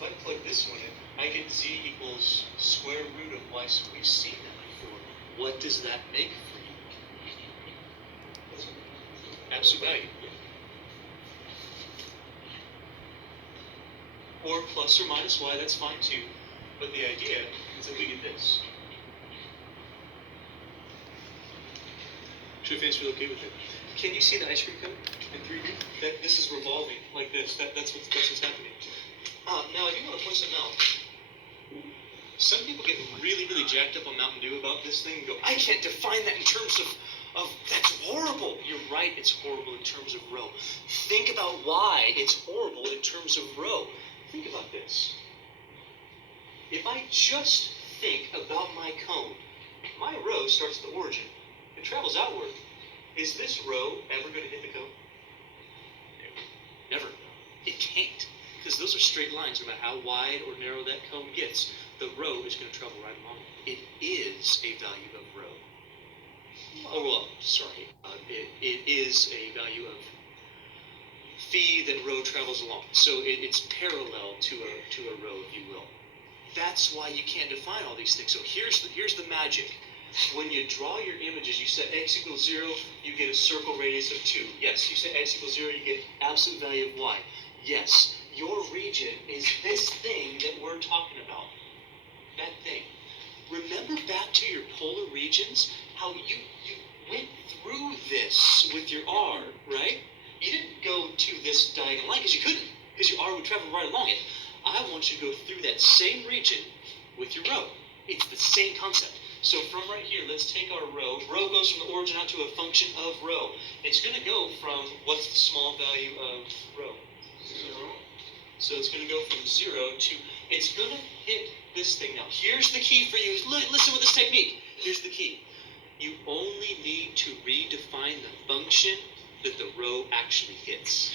if I plug this one in, I get z equals square root of y. So we've seen that before. What does that make for you? Absolute value. Or plus or minus y, that's fine too. But the idea is that we get this. Should fans feel okay with it? Can you see the ice cream cone in 3D? This is revolving like this. That's what's happening. Now I do want to point something out. Some people get really, really jacked up on Mountain Dew about this thing and go, I can't define that in terms of that's horrible. You're right, it's horrible in terms of rho. Think about why it's horrible in terms of rho. Think about this. If I just think about my cone, my rho starts at the origin. It travels outward. Is this rho ever going to hit the cone? Never. It can't. Because those are straight lines. No matter how wide or narrow that cone gets, the rho is going to travel right along it. It is a value of rho. Oh, well, sorry. It is a value of phi that rho travels along. So it's parallel to a rho, if you will. That's why you can't define all these things. So here's the magic. When you draw your images, you set x equals 0, you get a circle radius of 2. Yes, you set x equals 0, you get absolute value of y. Yes, your region is this thing that we're talking about. That thing. Remember back to your polar regions, how you went through this with your r, right? You didn't go to this diagonal line because you couldn't, because your r would travel right along it. I want you to go through that same region with your rho. It's the same concept. So from right here, let's take our rho. Rho goes from the origin out to a function of rho. It's going to go from, what's the small value of rho? 0. So it's going to go from 0 to, it's going to hit this thing. Now, here's the key for you. Listen with this technique. Here's the key. You only need to redefine the function that the rho actually hits.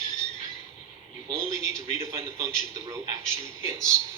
You only need to redefine the function the rho actually hits.